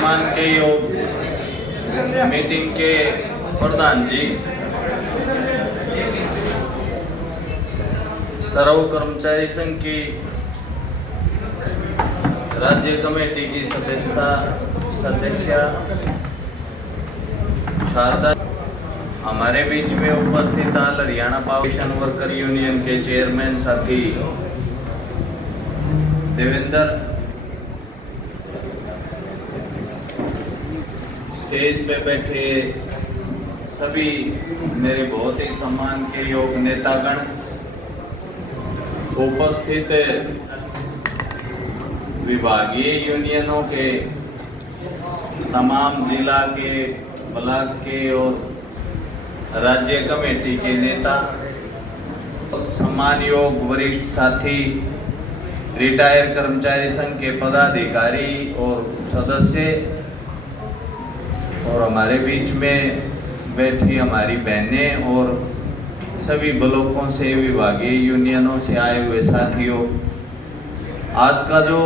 सम्मान के योग मीटिंग के प्रधान जी, सर्व कर्मचारी संघ की राज्य कमेटी की सदस्य शारदा, हमारे बीच में उपस्थित आल हरियाणा पावर वर्कर यूनियन के चेयरमैन साथी देवेंद्र, स्टेज पे बैठे सभी मेरे बहुत ही सम्मान के योग नेतागण, उपस्थित विभागीय यूनियनों के तमाम जिला के, ब्लॉक के और राज्य कमेटी के नेता, सम्मान योग वरिष्ठ साथी, रिटायर कर्मचारी संघ के पदाधिकारी और सदस्य, और हमारे बीच में बैठी हमारी बहनें और सभी ब्लॉकों से, विभागीय यूनियनों से आए हुए साथियों, आज का जो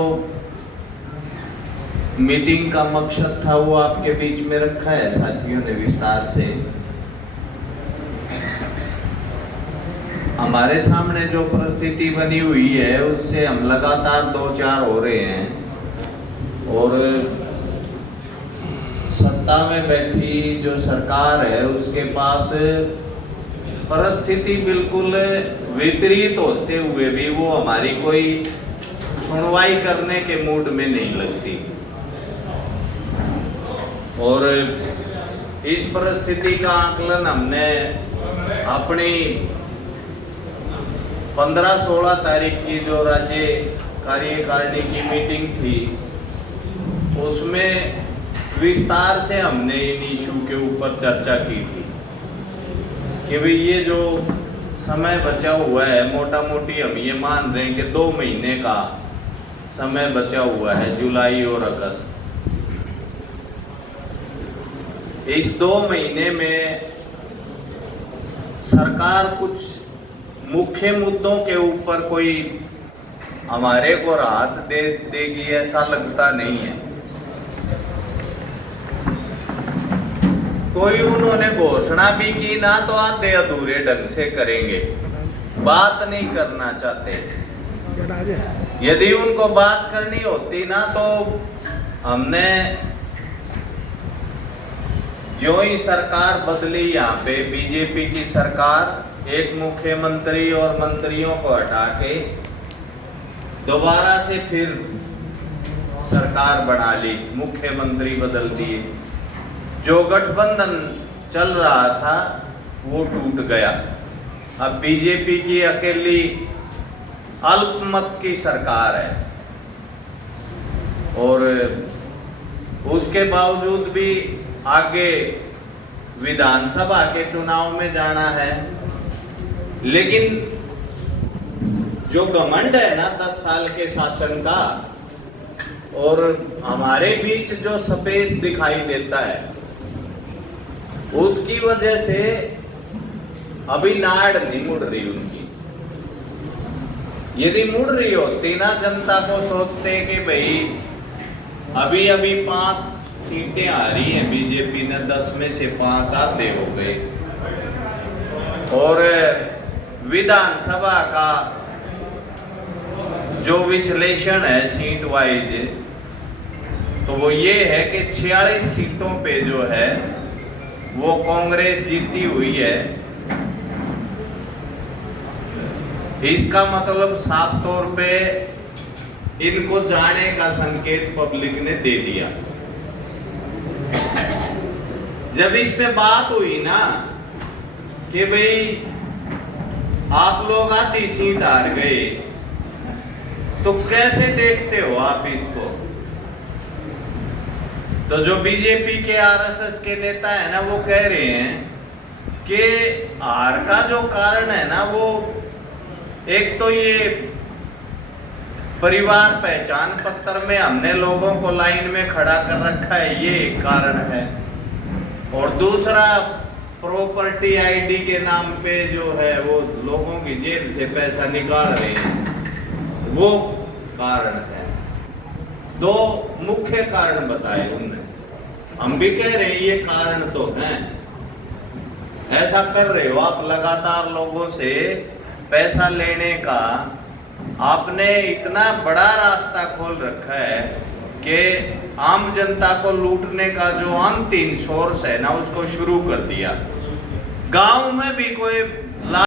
मीटिंग का मकसद था वो आपके बीच में रखा है साथियों ने विस्तार से। हमारे सामने जो परिस्थिति बनी हुई है उससे हम लगातार दो चार हो रहे हैं, और सत्ता में बैठी जो सरकार है उसके पास परिस्थिति बिल्कुल विपरीत होते हुए भी वो हमारी कोई सुनवाई करने के मूड में नहीं लगती, और इस परिस्थिति का आकलन हमने अपनी 15-16 तारीख की जो राज्य कार्यकारिणी की मीटिंग थी उसमें विस्तार से हमने इन इशू के ऊपर चर्चा की थी कि भाई ये जो समय बचा हुआ है, मोटा मोटी हम ये मान रहे हैं कि 2 महीने का समय बचा हुआ है, जुलाई और अगस्त। इस 2 महीने में सरकार कुछ मुख्य मुद्दों के ऊपर कोई हमारे को राहत देगी ऐसा लगता नहीं है। कोई उन्होंने घोषणा भी की ना तो आधे अधूरे ढंग से करेंगे, बात नहीं करना चाहते। यदि उनको बात करनी होती ना तो हमने जो ही सरकार बदली यहाँ पे बीजेपी की सरकार, एक मुख्यमंत्री और मंत्रियों को हटा के दोबारा से फिर सरकार बना ली, मुख्यमंत्री बदल दिए, जो गठबंधन चल रहा था वो टूट गया। अब बीजेपी की अकेली अल्पमत की सरकार है, और उसके बावजूद भी आगे विधानसभा के चुनाव में जाना है। लेकिन जो घमंड है ना 10 साल के शासन का, और हमारे बीच जो स्पेस दिखाई देता है, उसकी वजह से अभी नाड़ नहीं मुड़ रही उनकी। यदि मुड़ रही होती ना, जनता को सोचते कि भाई अभी अभी 5 सीटें आ रही हैं बीजेपी ने, 10 में से 5 आधे हो गए, और विधानसभा का जो विश्लेषण है सीट वाइज, तो वो ये है कि 46 सीटों पे जो है वो कांग्रेस जीती हुई है। इसका मतलब साफ तौर पे इनको जाने का संकेत पब्लिक ने दे दिया। जब इस पे बात हुई ना कि भाई आप लोग आधी सीट हार गए, तो कैसे देखते हो आप इसको? तो जो बीजेपी के आरएसएस के नेता है ना, वो कह रहे हैं कि हार का जो कारण है ना, वो एक तो ये परिवार पहचान पत्र में हमने लोगों को लाइन में खड़ा कर रखा है, ये एक कारण है, और दूसरा प्रॉपर्टी आईडी के नाम पे जो है वो लोगों की जेब से पैसा निकाल रहे हैं, वो कारण है। दो मुख्य कारण बताए उनने। हम भी कह रहे हैं ये कारण तो हैं, ऐसा कर रहे हो आप लगातार लोगों से पैसा लेने का, आपने इतना बड़ा रास्ता खोल रखा है कि आम जनता को लूटने का जो अंतिम सोर्स है ना, उसको शुरू कर दिया। गांव में भी कोई